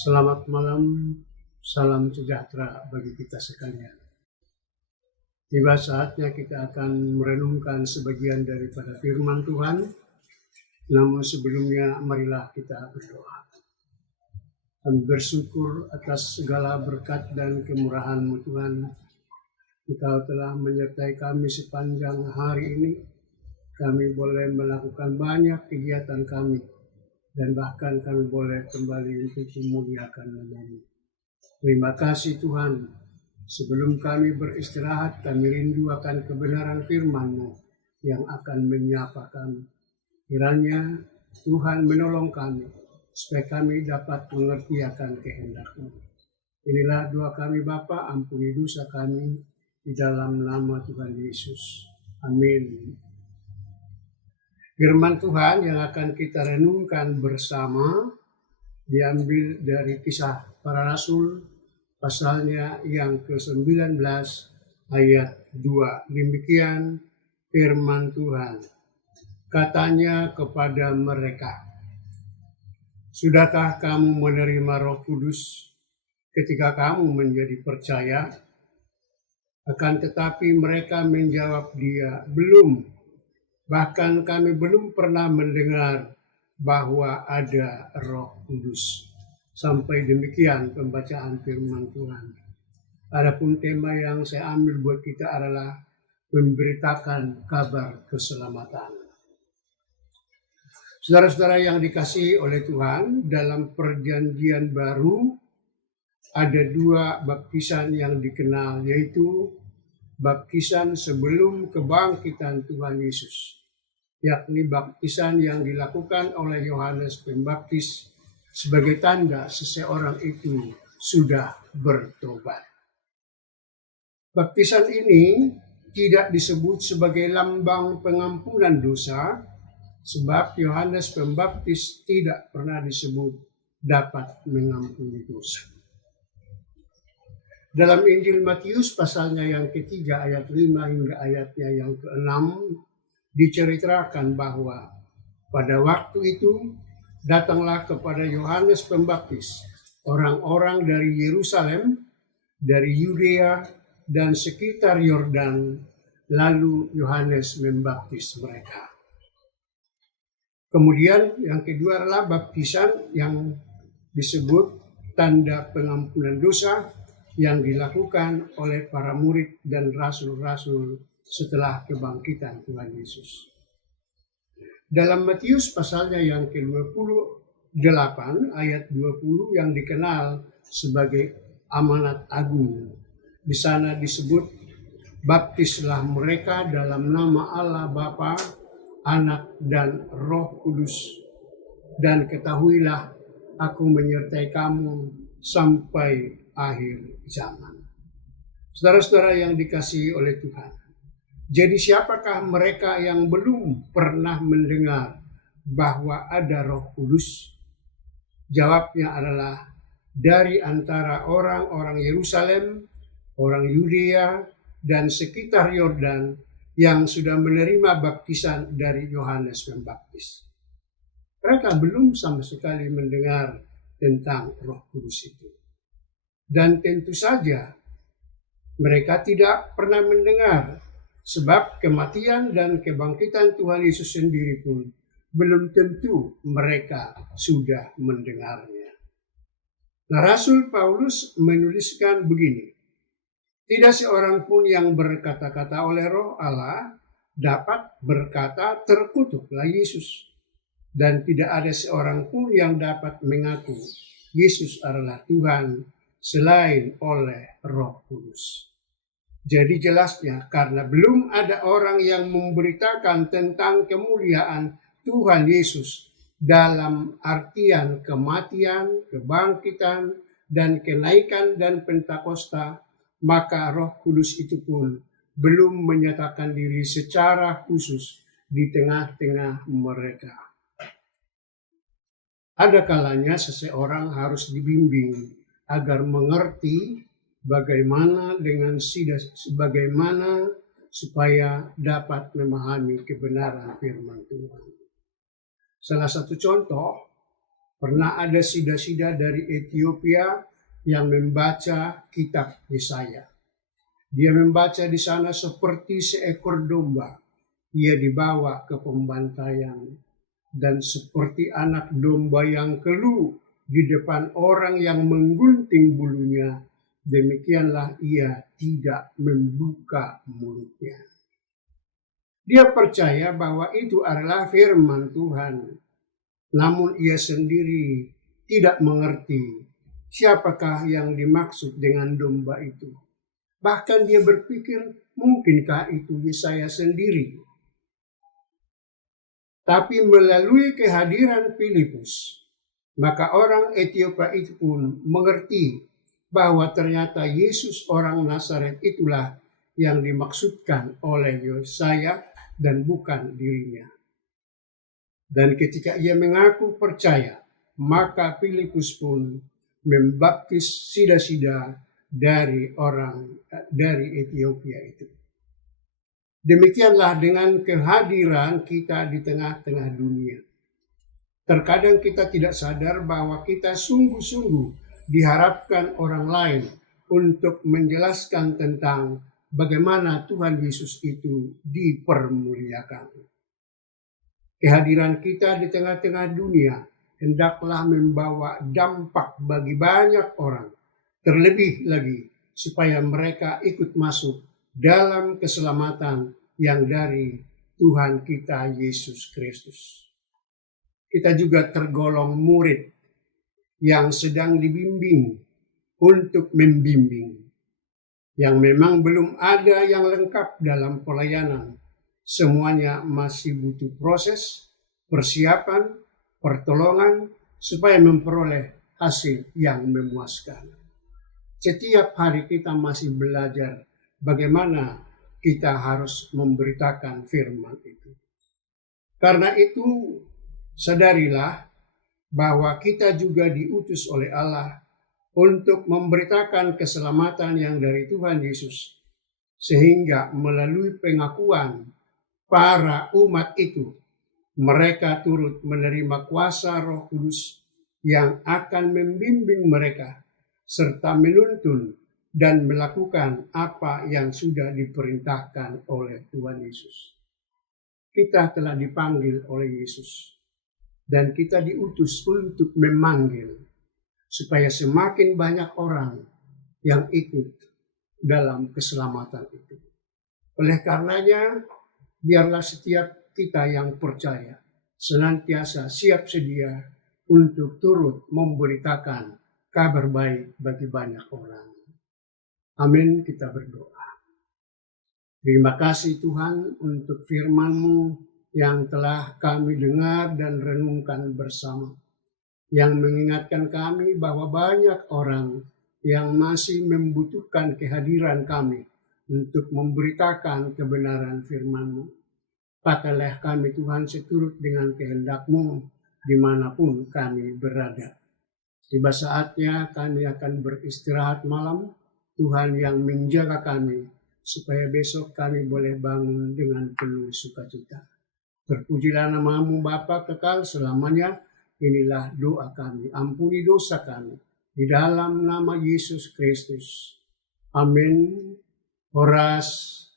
Selamat malam, salam sejahtera bagi kita sekalian. Tiba saatnya kita akan merenungkan sebagian daripada firman Tuhan, namun sebelumnya marilah kita berdoa. Kami bersyukur atas segala berkat dan kemurahan-Mu Tuhan. Engkau telah menyertai kami sepanjang hari ini. Kami boleh melakukan banyak kegiatan kami, dan bahkan kami boleh kembali untuk memuliakan nama-Mu. Terima kasih Tuhan. Sebelum kami beristirahat, kami rindu akan kebenaran firman-Mu yang akan menyapa kami. Kiranya Tuhan menolong kami, supaya kami dapat mengerti akan kehendak-Mu. Inilah doa kami Bapa, ampuni dosa kami di dalam nama Tuhan Yesus. Amin. Firman Tuhan yang akan kita renungkan bersama diambil dari Kisah Para Rasul pasalnya yang ke-19 ayat 2. Demikian firman Tuhan. Katanya kepada mereka, "Sudahkah kamu menerima Roh Kudus ketika kamu menjadi percaya?" Akan tetapi mereka menjawab dia, "Belum. Bahkan kami belum pernah mendengar bahwa ada Roh Kudus." Sampai demikian pembacaan firman Tuhan. Adapun tema yang saya ambil buat kita adalah memberitakan kabar keselamatan. Saudara-saudara yang dikasihi oleh Tuhan, dalam Perjanjian Baru ada dua baptisan yang dikenal, yaitu baptisan sebelum kebangkitan Tuhan Yesus, yakni baptisan yang dilakukan oleh Yohanes Pembaptis sebagai tanda seseorang itu sudah bertobat. Baptisan ini tidak disebut sebagai lambang pengampunan dosa, sebab Yohanes Pembaptis tidak pernah disebut dapat mengampuni dosa. Dalam Injil Matius pasalnya yang ketiga ayat 5 hingga ayatnya yang ke-6 diceritakan bahwa pada waktu itu datanglah kepada Yohanes Pembaptis orang-orang dari Yerusalem, dari Yudea dan sekitar Yordan, lalu Yohanes membaptis mereka. Kemudian yang kedua adalah baptisan yang disebut tanda pengampunan dosa yang dilakukan oleh para murid dan rasul-rasul setelah kebangkitan Tuhan Yesus. Dalam Matius pasalnya yang ke-28 ayat 20 yang dikenal sebagai amanat agung. Di sana disebut, "Baptislah mereka dalam nama Allah Bapa, Anak dan Roh Kudus, dan ketahuilah aku menyertai kamu sampai akhir zaman." Saudara-saudara yang dikasihi oleh Tuhan, jadi siapakah mereka yang belum pernah mendengar bahwa ada Roh Kudus? Jawabnya adalah dari antara orang-orang Yerusalem, orang Yudea, dan sekitar Yordan yang sudah menerima baptisan dari Yohanes Pembaptis. Mereka belum sama sekali mendengar tentang Roh Kudus itu. Dan tentu saja mereka tidak pernah mendengar, sebab kematian dan kebangkitan Tuhan Yesus sendiri pun belum tentu mereka sudah mendengarnya. Nah, Rasul Paulus menuliskan begini, "Tidak seorang pun yang berkata-kata oleh Roh Allah dapat berkata terkutuklah Yesus. Dan tidak ada seorang pun yang dapat mengaku Yesus adalah Tuhan selain oleh Roh Kudus." Jadi jelasnya karena belum ada orang yang memberitakan tentang kemuliaan Tuhan Yesus dalam artian kematian, kebangkitan, dan kenaikan dan Pentakosta, maka Roh Kudus itu pun belum menyatakan diri secara khusus di tengah-tengah mereka. Ada kalanya seseorang harus dibimbing agar mengerti bagaimana supaya dapat memahami kebenaran firman Tuhan. Salah satu contoh Pernah ada sida-sida dari Ethiopia yang membaca kitab Yesaya. Dia membaca di sana seperti seekor domba. Ia dibawa ke pembantaian dan seperti anak domba yang keluh di depan orang yang menggunting bulunya, demikianlah ia tidak membuka mulutnya. Dia percaya bahwa itu adalah firman Tuhan, namun ia sendiri tidak mengerti siapakah yang dimaksud dengan domba itu. Bahkan dia berpikir, mungkinkah itu Yesaya sendiri? Tapi melalui kehadiran Filipus, maka orang Ethiopia itu pun mengerti bahwa ternyata Yesus orang Nazaret itulah yang dimaksudkan oleh Yesaya dan bukan dirinya. Dan ketika ia mengaku percaya, maka Filipus pun membaptis sida-sida dari Ethiopia itu. Demikianlah dengan kehadiran kita di tengah-tengah dunia. Terkadang kita tidak sadar bahwa kita sungguh-sungguh diharapkan orang lain untuk menjelaskan tentang bagaimana Tuhan Yesus itu dipermuliakan. Kehadiran kita di tengah-tengah dunia hendaklah membawa dampak bagi banyak orang, terlebih lagi supaya mereka ikut masuk dalam keselamatan yang dari Tuhan kita Yesus Kristus. Kita juga tergolong murid yang sedang dibimbing untuk membimbing, yang memang belum ada yang lengkap dalam pelayanan. Semuanya masih butuh proses, persiapan, pertolongan, supaya memperoleh hasil yang memuaskan. Setiap hari kita masih belajar bagaimana kita harus memberitakan firman itu. Karena itu, sadarilah bahwa kita juga diutus oleh Allah untuk memberitakan keselamatan yang dari Tuhan Yesus, sehingga melalui pengakuan para umat itu, mereka turut menerima kuasa Roh Kudus yang akan membimbing mereka serta menuntun dan melakukan apa yang sudah diperintahkan oleh Tuhan Yesus. Kita telah dipanggil oleh Yesus dan kita diutus untuk memanggil supaya semakin banyak orang yang ikut dalam keselamatan itu. Oleh karenanya, biarlah setiap kita yang percaya senantiasa siap sedia untuk turut memberitakan kabar baik bagi banyak orang. Amin, kita berdoa. Terima kasih Tuhan untuk firman-Mu yang telah kami dengar dan renungkan bersama, yang mengingatkan kami bahwa banyak orang yang masih membutuhkan kehadiran kami untuk memberitakan kebenaran firman-Mu. Pakailah kami Tuhan seturut dengan kehendak-Mu dimanapun kami berada. Tiba saatnya kami akan beristirahat malam, Tuhan yang menjaga kami, supaya besok kami boleh bangun dengan penuh sukacita. Terpujilah nama-Mu Bapa kekal selamanya. Inilah doa kami. Ampuni dosa kami. Di dalam nama Yesus Kristus. Amin. Horas.